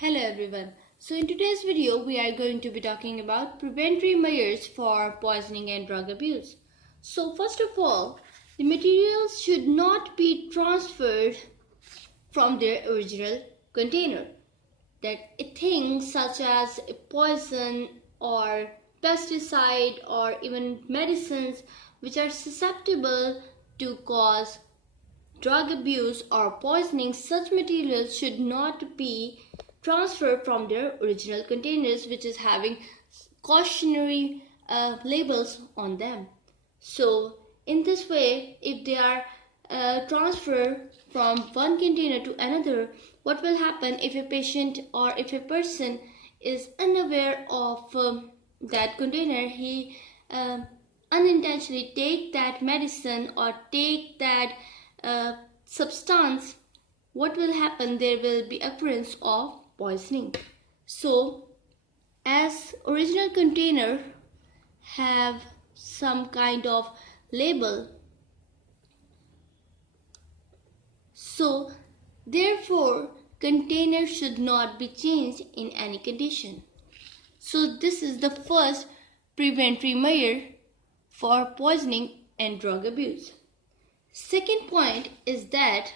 Hello everyone. So in today's video we are going to be talking about preventive measures for poisoning and drug abuse. So first of all, the materials should not be transferred from their original container. That things such as poison or pesticide or even medicines which are susceptible to cause drug abuse or poisoning, such materials should not be transferred from their original containers, which is having cautionary labels on them. So in this way, if they are transferred from one container to another, what will happen if a patient or if a person is unaware of that container, he unintentionally take that medicine or take that substance, what will happen? There will be occurrence of poisoning. So as original container have some kind of label, so therefore container should not be changed in any condition. So this is the first preventive measure for poisoning and drug abuse. Second point is that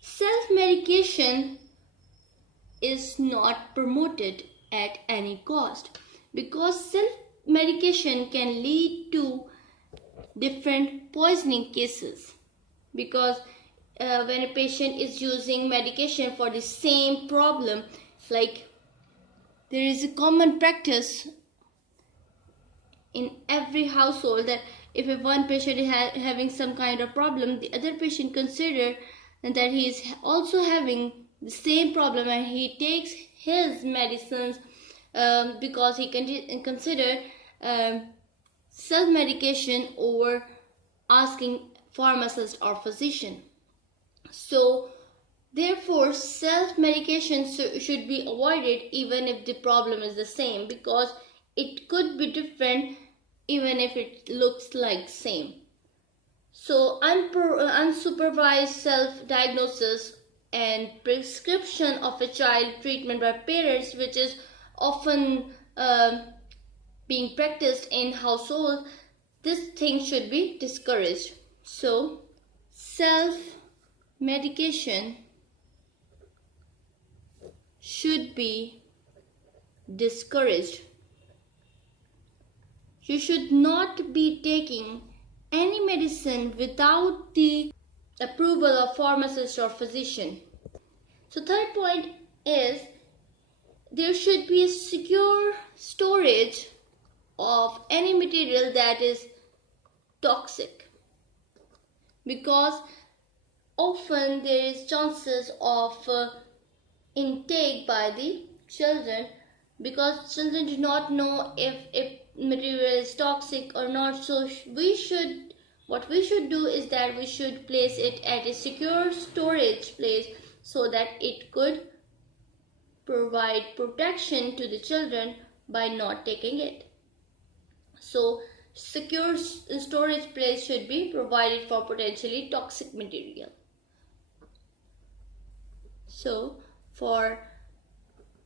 self-medication is not promoted at any cost, because self-medication can lead to different poisoning cases. Because when a patient is using medication for the same problem, like there is a common practice in every household that if one patient is having some kind of problem, the other patient consider that he is also having the same problem and he takes his medicines because he consider self-medication over asking pharmacist or physician. So therefore self-medication should be avoided even if the problem is the same, because it could be different even if it looks like same. So unsupervised self-diagnosis and prescription of a child treatment by parents, which is often being practiced in household, this thing should be discouraged. So self-medication should be discouraged. You should not be taking any medicine without the approval of pharmacist or physician. So third point is there should be a secure storage of any material that is toxic, because often there is chances of intake by the children, because children do not know if material is toxic or not. So what we should do is that we should place it at a secure storage place so that it could provide protection to the children by not taking it. So secure storage place should be provided for potentially toxic material. So for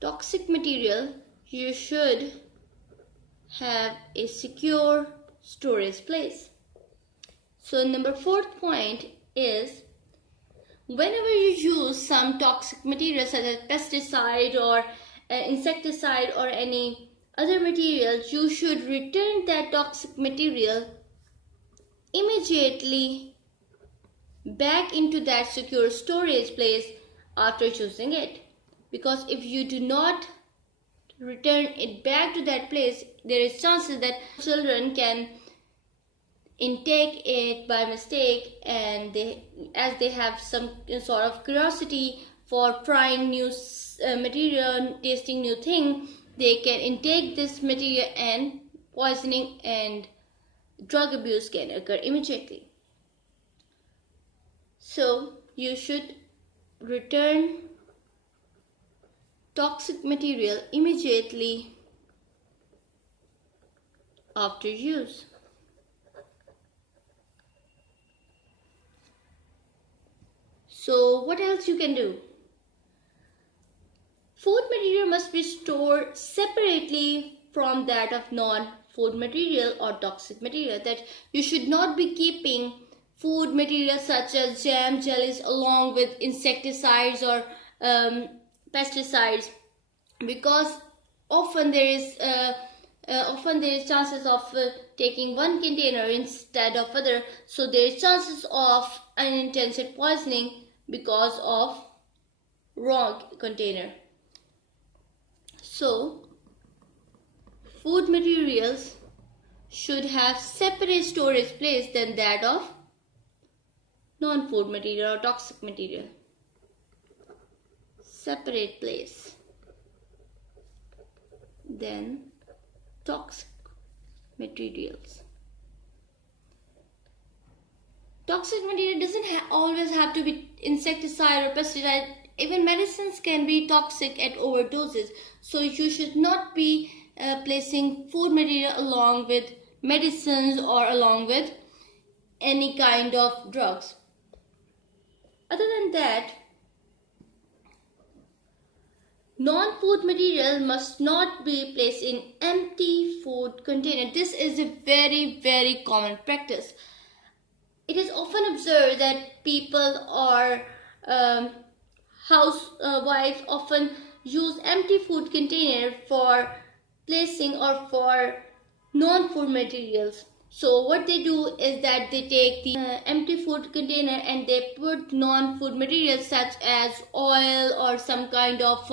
toxic material, you should have a secure storage place. So number fourth point is, whenever you use some toxic material such as pesticide or insecticide or any other material, you should return that toxic material immediately back into that secure storage place after using it. Because if you do not return it back to that place, there is chances that children can intake it by mistake, and as they have some sort of curiosity for trying new material, tasting new thing, they can intake this material and poisoning and drug abuse can occur immediately. So you should return toxic material immediately after use. So what else you can do? Food material must be stored separately from that of non-food material or toxic material. That you should not be keeping food material such as jam, jellies along with insecticides or pesticides, because often there is chances of taking one container instead of other, so there is chances of unintentional poisoning because of wrong container. So food materials should have separate storage place than that of non-food material or toxic material. Separate place than toxic materials. Toxic material doesn't always have to be insecticide or pesticide. Even medicines can be toxic at overdoses. So you should not be placing food material along with medicines or along with any kind of drugs. Other than that, non-food material must not be placed in empty food container. This is a very common practice. It is often observed that people or housewives often use empty food container for placing or for non-food materials. So what they do is that they take the empty food container and they put non-food materials such as oil or some kind of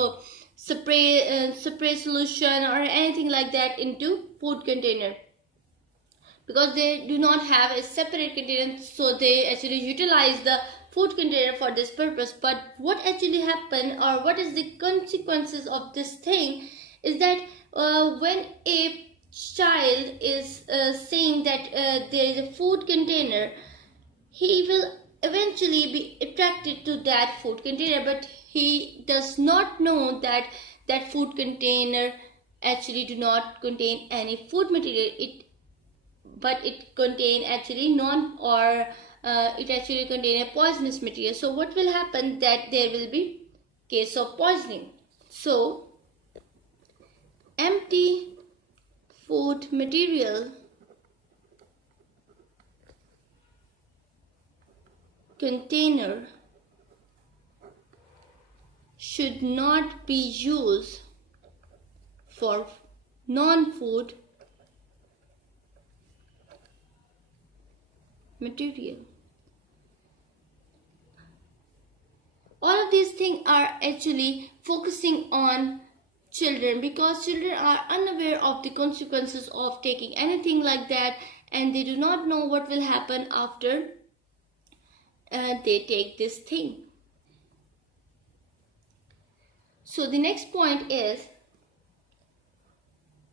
spray solution or anything like that into food container, because they do not have a separate container, so they actually utilize the food container for this purpose. But what actually happened, or what is the consequences of this thing, is that when a child is saying that there is a food container, he will eventually be attracted to that food container, but he does not know that that food container actually do not contain any food material. But it contain actually it actually contain a poisonous material. So what will happen, that there will be case of poisoning. So empty food material container should not be used for non-food material. All of these things are actually focusing on children, because children are unaware of the consequences of taking anything like that, and they do not know what will happen after they take this thing. So the next point is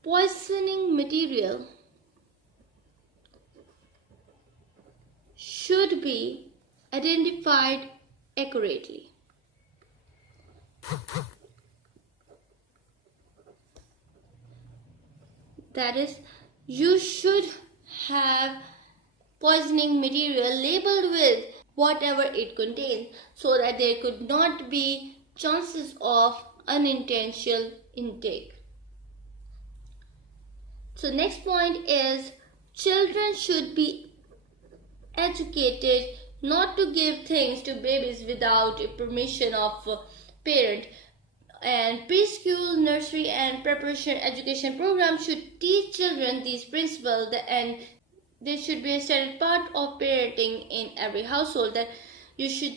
poisoning material should be identified accurately. That is, you should have poisoning material labeled with whatever it contains, so that there could not be chances of unintentional intake. So next point is children should be educated not to give things to babies without permission of parent. And preschool, nursery and preparation education programs should teach children these principles, and they should be a standard part of parenting in every household. That you should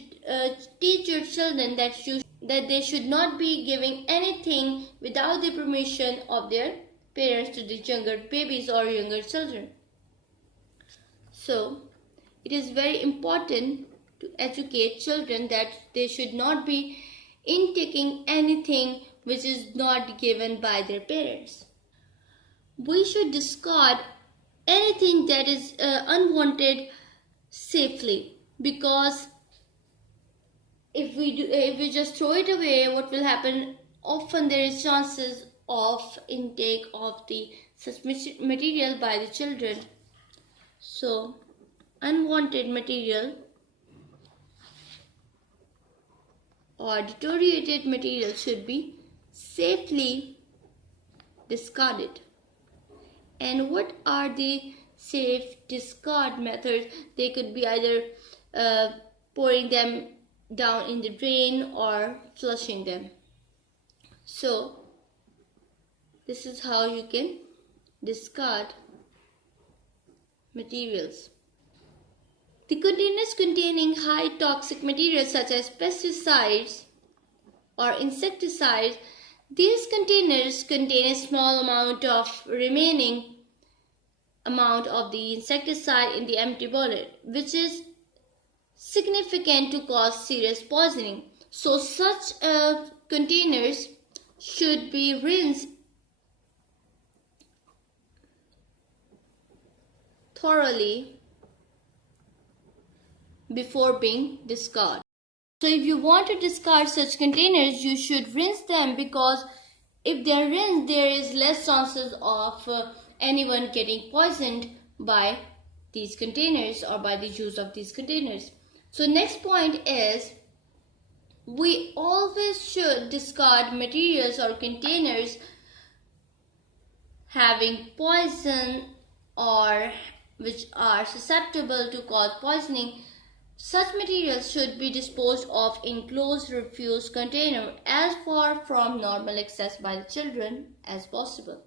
teach your children that they should not be giving anything without the permission of their parents to the younger babies or younger children. So it is very important to educate children that they should not be intaking anything which is not given by their parents. We should discard anything that is unwanted safely, because if we just throw it away, what will happen? Often there is chances of intake of the such material by the children. So unwanted material or deteriorated material should be safely discarded. And what are the safe discard methods? They could be either pouring them down in the drain or flushing them. So this is how you can discard materials. The containers containing high toxic materials such as pesticides or insecticides, these containers contain a small amount of remaining amount of the insecticide in the empty bottle, which is significant to cause serious poisoning. So such containers should be rinsed thoroughly before being discarded. So if you want to discard such containers, you should rinse them, because if they are rinsed, there is less chances of anyone getting poisoned by these containers or by the use of these containers. So next point is, we always should discard materials or containers having poison or which are susceptible to cause poisoning. Such materials should be disposed of in closed refuse container as far from normal access by the children as possible.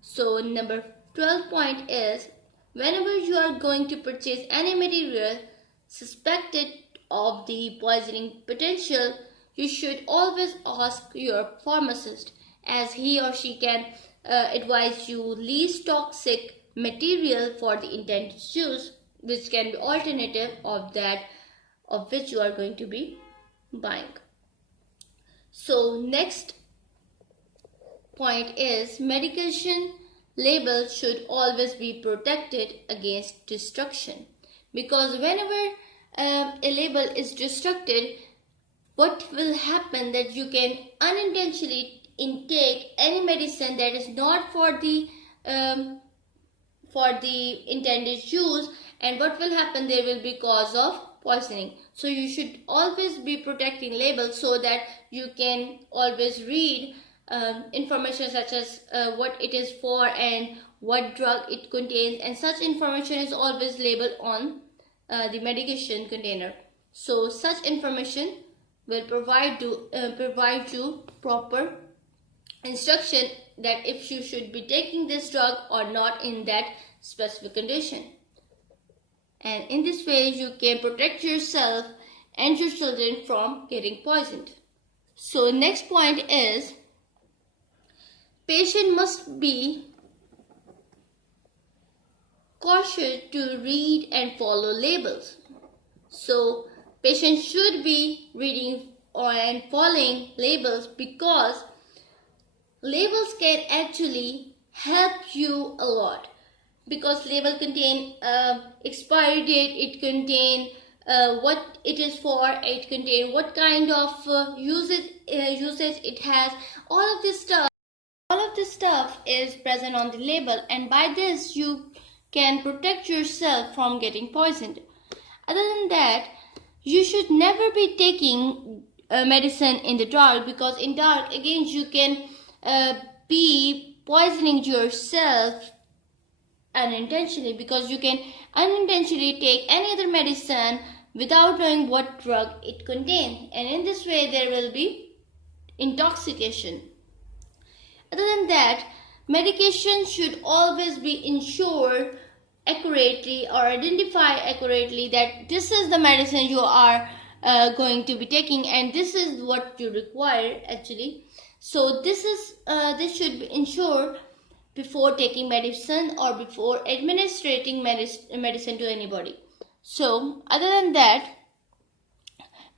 So number 12 point is, whenever you are going to purchase any material suspected of the poisoning potential, you should always ask your pharmacist, as he or she can advise you least toxic material for the intended use, which can be alternative of that of which you are going to be buying. So next point is, medication labels should always be protected against destruction, because whenever a label is destructed, what will happen that you can unintentionally intake any medicine that is not for the intended use, and what will happen, there will be cause of poisoning. So you should always be protecting labels so that you can always read information such as what it is for and what drug it contains, and such information is always labeled on the medication container. So such information will provide you proper instruction that if you should be taking this drug or not in that specific condition. And in this way you can protect yourself and your children from getting poisoned. So next point is, patient must be cautious to read and follow labels. So patients should be reading and following labels, because labels can actually help you a lot, because label contain expiry date, it contain what it is for, it contain what kind of usage it has. All of this stuff is present on the label, and by this you can protect yourself from getting poisoned. Other than that, you should never be taking medicine in the dark, because in dark again you can be poisoning yourself unintentionally, because you can unintentionally take any other medicine without knowing what drug it contains, and in this way there will be intoxication. Other than that, medication should always be ensured accurately or identify accurately that this is the medicine you are going to be taking, and this is what you require actually. So this should be ensured before taking medicine or before administering medicine to anybody. So other than that,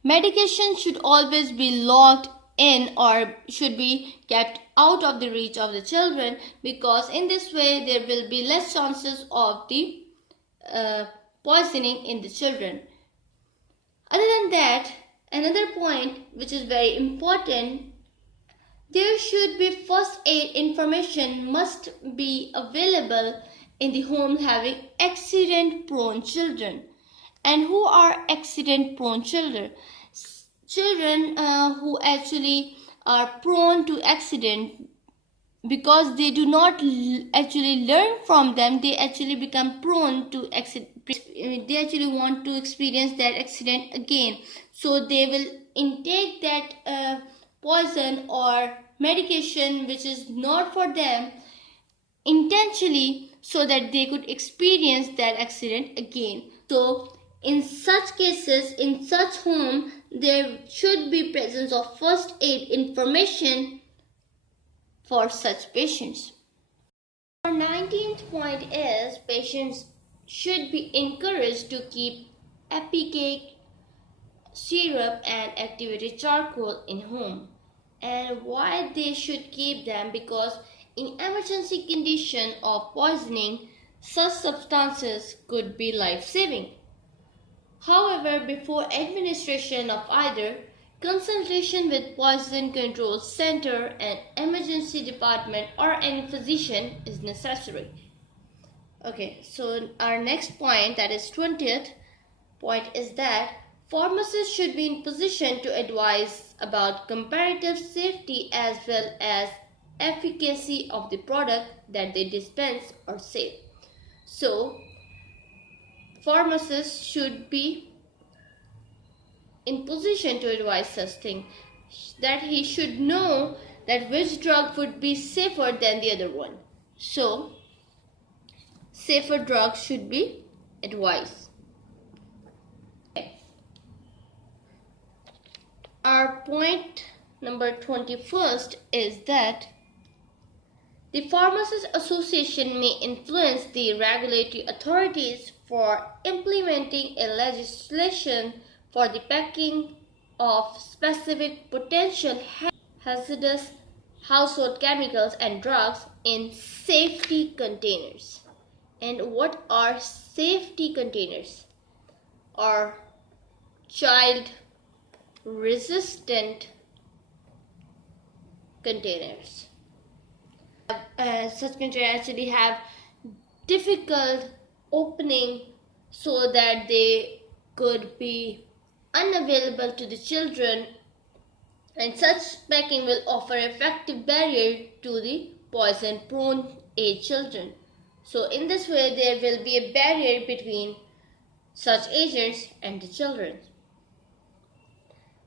medication should always be locked in or should be kept out of the reach of the children, because in this way there will be less chances of the poisoning in the children. Other than that, another point which is very important, there should be first aid information must be available in the home having accident prone children. And who are accident prone children? Children who actually are prone to accident because they do not actually learn from them. They actually become prone to accident. They actually want to experience that accident again, so they will intake that poison or medication which is not for them intentionally, so that they could experience that accident again. So in such cases, in such home, there should be presence of first aid information for such patients. Our 19th point is patients should be encouraged to keep epicake syrup and activated charcoal in home. And why they should keep them? Because in emergency condition of poisoning, such substances could be life-saving. However, before administration of either, consultation with Poison Control Center and emergency department or any physician is necessary. Okay, so our next point, that is 20th point, is that pharmacists should be in position to advise about comparative safety as well as efficacy of the product that they dispense or sell. So pharmacists should be in position to advise such thing, that he should know that which drug would be safer than the other one. So safer drugs should be advised. Okay. Our point number 21st is that the Pharmacist Association may influence the regulatory authorities for implementing a legislation for the packing of specific potential hazardous household chemicals and drugs in safety containers. And what are safety containers? Or child resistant containers. Such containers actually have difficult opening so that they could be unavailable to the children, and such packing will offer effective barrier to the poison prone age children. So in this way there will be a barrier between such agents and the children.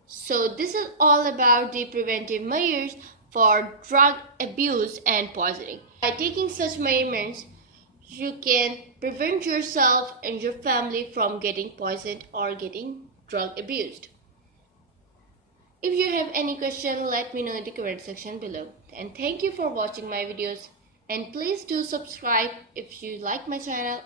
So this is all about the preventive measures for drug abuse and poisoning. By taking such measurements, you can prevent yourself and your family from getting poisoned or getting drug abused. If you have any question, let me know in the comment section below. And thank you for watching my videos. And please do subscribe if you like my channel.